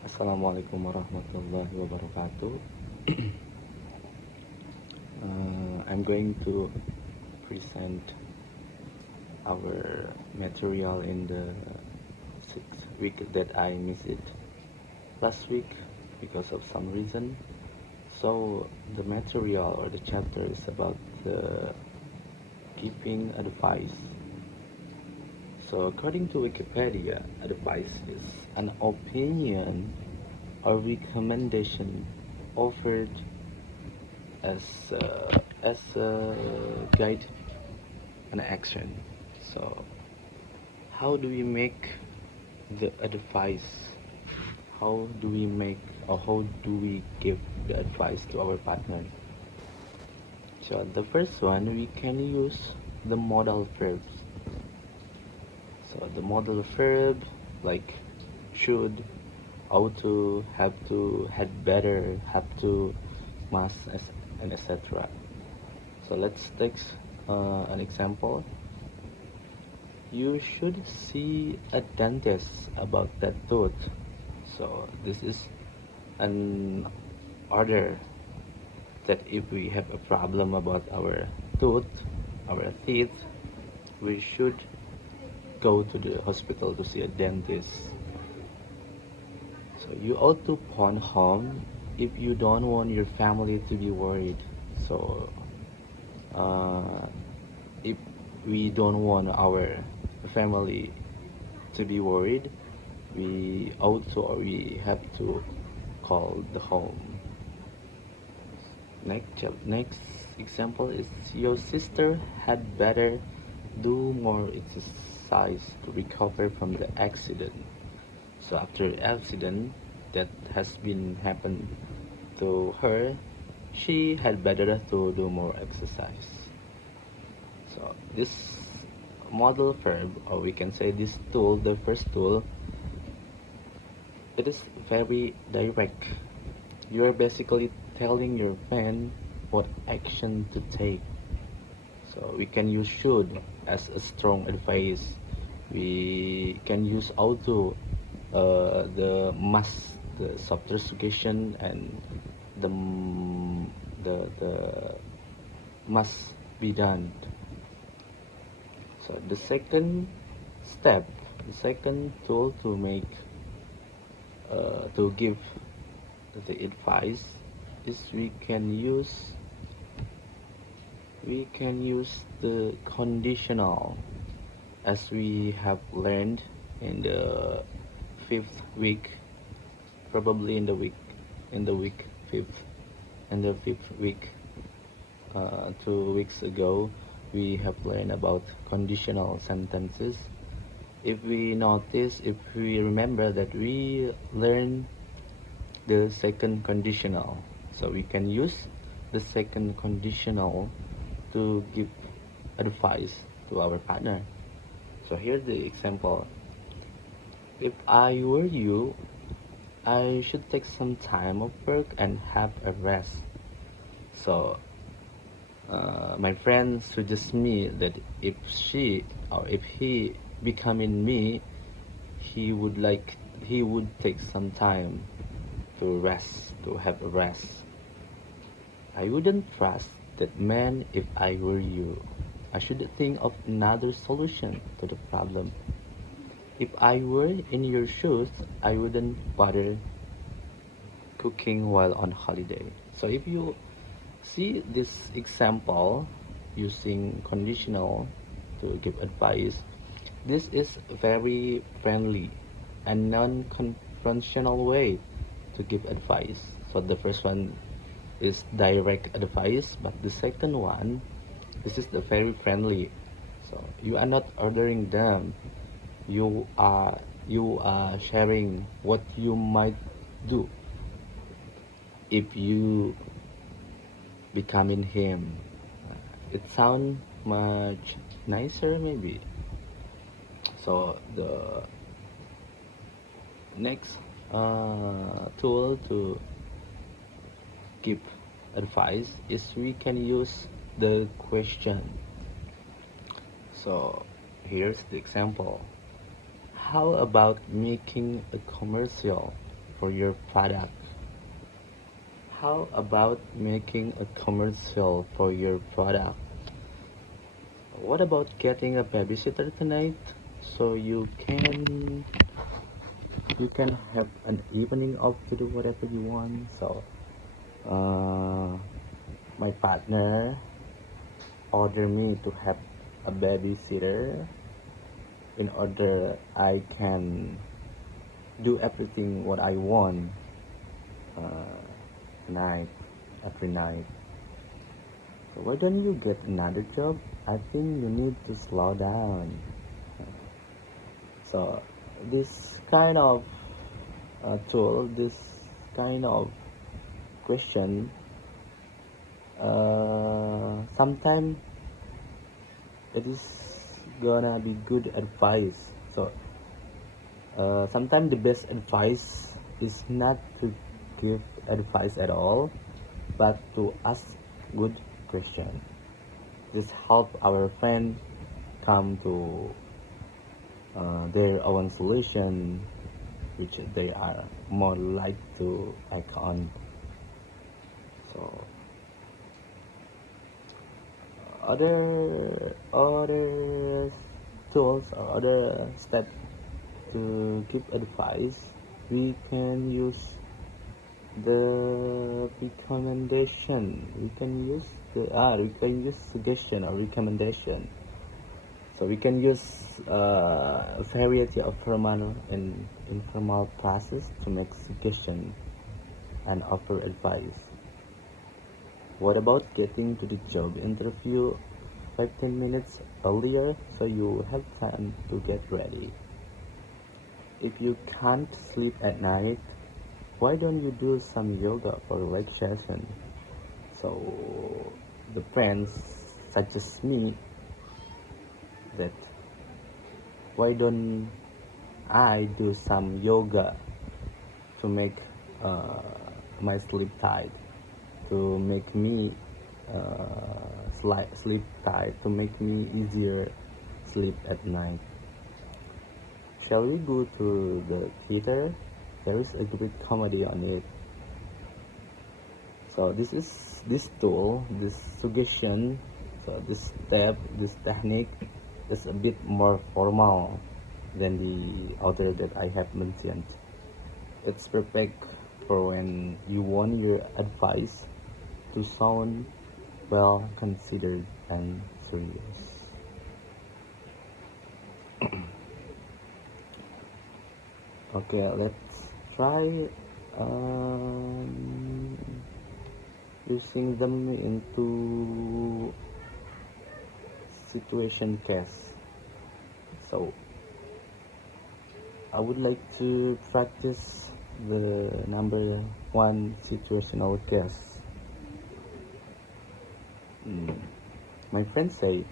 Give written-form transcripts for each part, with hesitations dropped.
Assalamualaikum warahmatullahi wabarakatuh. I'm going to present our material in the 6th week that I missed it last week because of some reason. So the material or the chapter is about giving advice. So according to Wikipedia, advice is an opinion or recommendation offered as a guide and action. So how do we make the advice? How do we make or how do we give the advice to our partner? So the first one, we can use the modal verbs. So the modal verb like should, ought to, have to, had better, have to, must, and etc. So let's take an example. You should see a dentist about that tooth. So this is an order that if we have a problem about our tooth, our teeth, we should go to the hospital to see a dentist. So you ought to phone home if you don't want your family to be worried. So uh, if we don't want our family to be worried, we ought to or we have to call the home. Next example is your sister had better do more exercise to recover from the accident. So after the accident that has been happened to her, she had better to do more exercise. So this modal verb, or we can say this tool, the first tool, it is very direct. You are basically telling your friend what action to take. So we can use should as a strong advice. We can use auto, the must, the softer suggestion, and the the must be done. So the second step, the second tool to make to give the advice is we can use the conditional, as we have learned in the 5th week, probably in the week fifth in the 5th week, 2 weeks ago we have learned about conditional sentences. If we remember that we learn the second conditional, so we can use the second conditional to give advice to our partner. So here's the example. If I were you, I should take some time off work and have a rest. So my friend suggests me that if she or if he becoming me, he would take some time to rest, to have a rest. I wouldn't trust that man if I were you. I should think of another solution to the problem. If I were in your shoes, I wouldn't bother cooking while on holiday. So if you see this example using conditional to give advice, this is very friendly and non-confrontational way to give advice. So the first one is direct advice, but the second one, this is the very friendly. So you are not ordering them. You are sharing what you might do if you becoming him. It sounds much nicer maybe. So the next tool to give advice is we can use the question. So here's the example. How about making a commercial for your product? How about making a commercial for your product? What about getting a babysitter tonight so you can have an evening off to do whatever you want? So my partner ordered me to have a babysitter in order I can do everything what I want night every night. So why don't you get another job? I think you need to slow down. So this kind of tool, this kind of question, sometimes it is gonna be good advice. So sometimes the best advice is not to give advice at all, but to ask good question. Just help our friend come to their own solution, which they are more like to act on. So other tools or other steps to give advice, we can use the recommendation. We can use suggestion or recommendation. So we can use a variety of formal and informal process to make suggestion and offer advice. What about getting to the job interview 15 minutes earlier so you have time to get ready? If you can't sleep at night, why don't you do some yoga for relaxation? So the friends suggest me that why don't I do some yoga to make my sleep tight, to make me sleep tight, to make me easier sleep at night. Shall we go to the theater? There is a great comedy on it. So this tool, this suggestion, so this step, this technique is a bit more formal than the other that I have mentioned. It's perfect for when you want your advice to sound well considered and serious. Okay, let's try using them into situation case. So I would like to practice the number one situational case. My friends say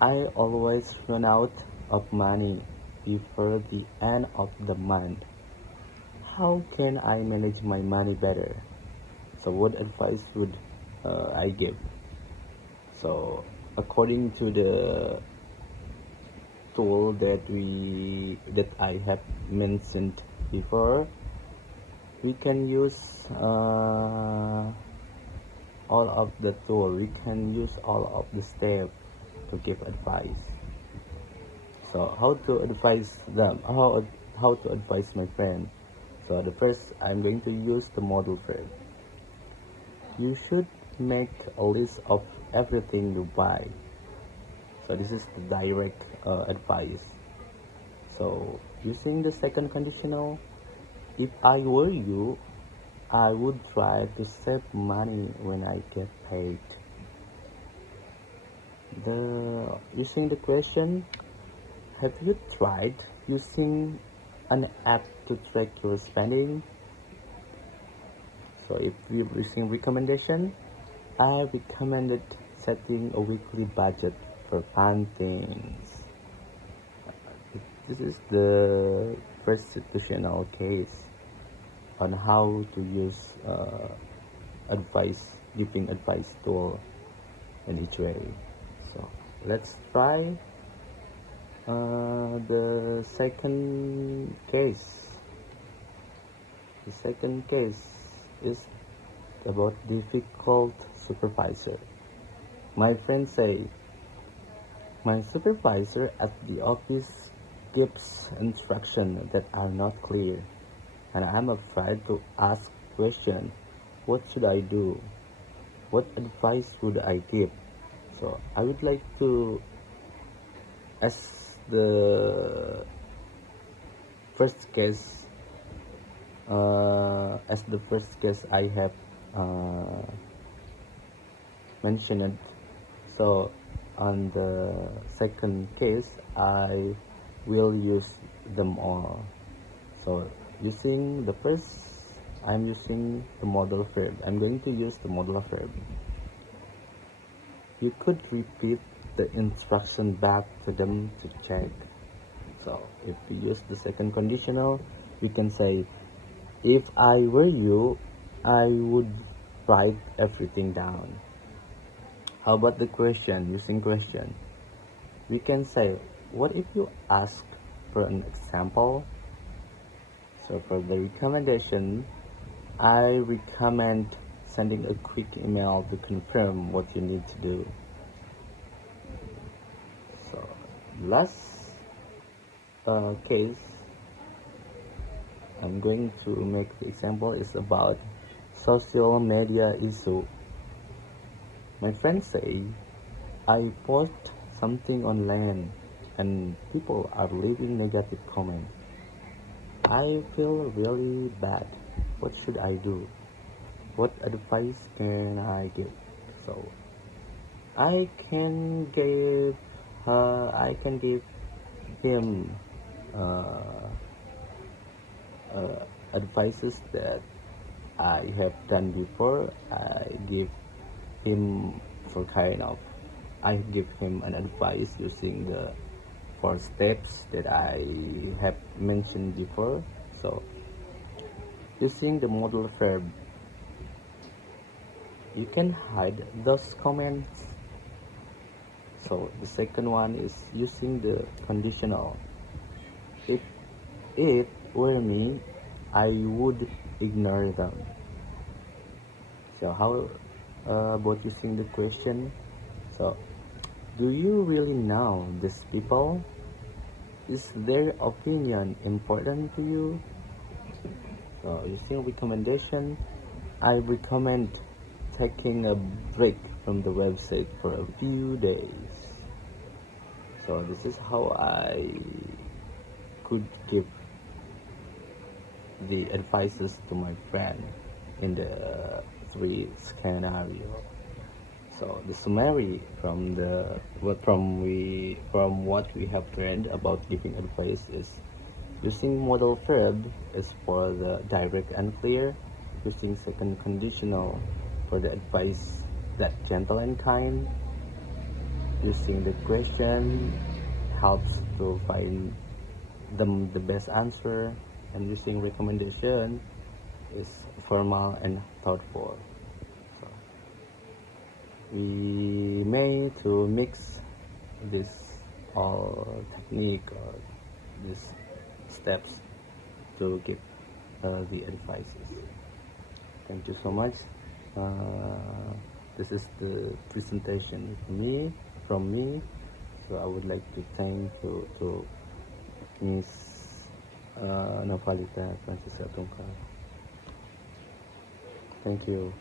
I always run out of money before the end of the month. How can I manage my money better? So what advice would I give? So according to the tool that I have mentioned before, we can use all of the tool. We can use all of the steps to give advice. So how to advise them? How to advise my friend? So the first, I'm going to use the model first. You should make a list of everything you buy. So this is the direct advice. So using the second conditional, if I were you, I would try to save money when I get paid. Using the question, have you tried using an app to track your spending? So if we're using recommendation, I recommended setting a weekly budget for fun things. This is the first situational case on how to use giving advice tool in each way. So let's try the second case. The second case is about difficult supervisor. My friend say, my supervisor at the office gives instructions that are not clear, and I'm afraid to ask question. What should I do? What advice would I give? So I would like to, as the first case, I have mentioned. So on the second case, I will use them all. So using the first, I'm using the modal verb. I'm going to use the modal verb. You could repeat the instruction back to them to check. So if we use the second conditional, we can say, if I were you, I would write everything down. How about the question? Using question, we can say, what if you ask for an example? So for the recommendation, I recommend sending a quick email to confirm what you need to do. So last case I'm going to make the example is about social media issue. My friends say, I post something online and people are leaving negative comments. I feel really bad. What should I do? What advice can I give? So I can give him advices that I have done before. I give him an advice using the 4 steps that I have mentioned before. So using the modal verb, you can hide those comments. So the second one is using the conditional. If it were me, I would ignore them. So how about using the question? So do you really know these people? Is their opinion important to you? So using recommendation, I recommend taking a break from the website for a few days. So this is how I could give the advices to my friend in the 3 scenario. So the summary from what we have learned about giving advice is, using modal verb is for the direct and clear, using second conditional for the advice that gentle and kind, using the question helps to find them the best answer, and using recommendation is formal and thoughtful. So we may to mix this all technique or these steps to give the advices. Thank you so much. This is the presentation from me. So I would like to thank to Miss Novalita Francisca Tungkal. Thank you.